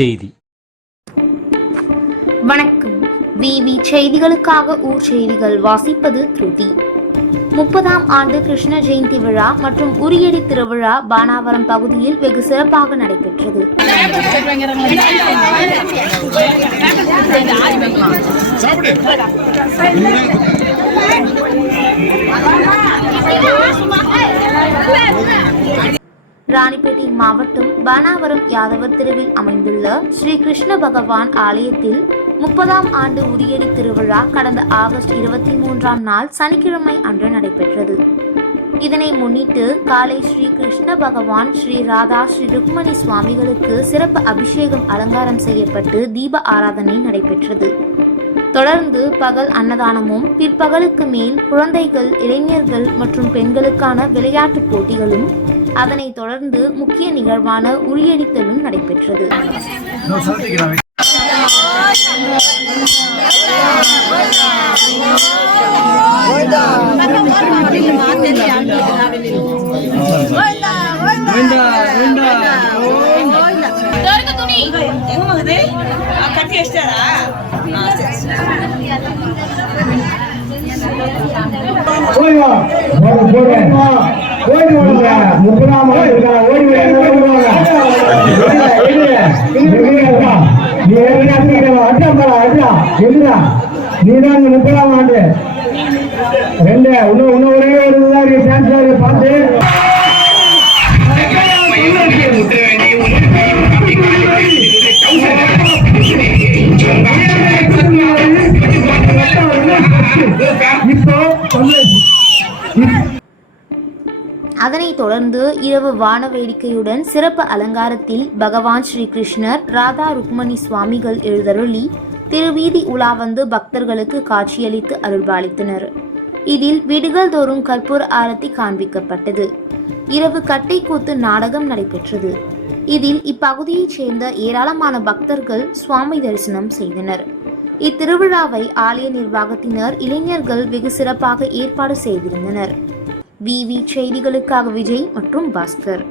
செய்தி. வணக்கம். விவி செய்திகளுக்காக ஊர் செய்திகள் வாசிப்பது திருதி. 30ஆம் ஆண்டு கிருஷ்ண ஜெயந்தி விழா மற்றும் உரியடி திருவிழா பானாவரம் பகுதியில் வெகு சிறப்பாக நடைபெற்றது. ராணிப்பேட்டை மாவட்டம் பானாவரம் யாதவர் தெருவில் அமைந்துள்ள ஸ்ரீ கிருஷ்ண பகவான் ஆலயத்தில் 30ஆம் ஆண்டு உரியடி திருவிழா கடந்த ஆகஸ்ட் 23ஆம் நாள் சனிக்கிழமை அன்று நடைபெற்றது. இதனை முன்னிட்டு காலை ஸ்ரீ கிருஷ்ண பகவான், ஸ்ரீ ராதா, ஸ்ரீ ருக்மணி சுவாமிகளுக்கு சிறப்பு அபிஷேகம் அலங்காரம் செய்யப்பட்டு தீப ஆராதனை நடைபெற்றது. தொடர்ந்து பகல் அன்னதானமும், பிற்பகலுக்கு மேல் குழந்தைகள், இளைஞர்கள் மற்றும் பெண்களுக்கான விளையாட்டுப் போட்டிகளும், அதனைத் தொடர்ந்து முக்கிய நிகழ்வான உரியடித்தலும் நடைபெற்றது. நீதான் 30ஆம் ஆண்டு ஒரே ஒரு சான்ஸ் பார்த்து அதனைத் தொடர்ந்து இரவு வான வேடிக்கையுடன் சிறப்பு அலங்காரத்தில் பகவான் ஸ்ரீ கிருஷ்ணர், ராதா, ருக்மணி சுவாமிகள் எழுந்தருளி திருவீதி உலா வந்து பக்தர்களுக்கு காட்சியளித்து அருள்பாலித்தனர். இதில் வீடுகள் தோறும் கற்பூர ஆரத்தி காண்பிக்கப்பட்டது. இரவு கட்டைக்கூத்து நாடகம் நடைபெற்றது. இதில் இப்பகுதியைச் சேர்ந்த ஏராளமான பக்தர்கள் சுவாமி தரிசனம் செய்தனர். இத்திருவிழாவை ஆலய நிர்வாகத்தினர், இளைஞர்கள் வெகு சிறப்பாக ஏற்பாடு செய்திருந்தனர். விவி செய்திகளுக்காக விஜய் மற்றும் பாஸ்கர்.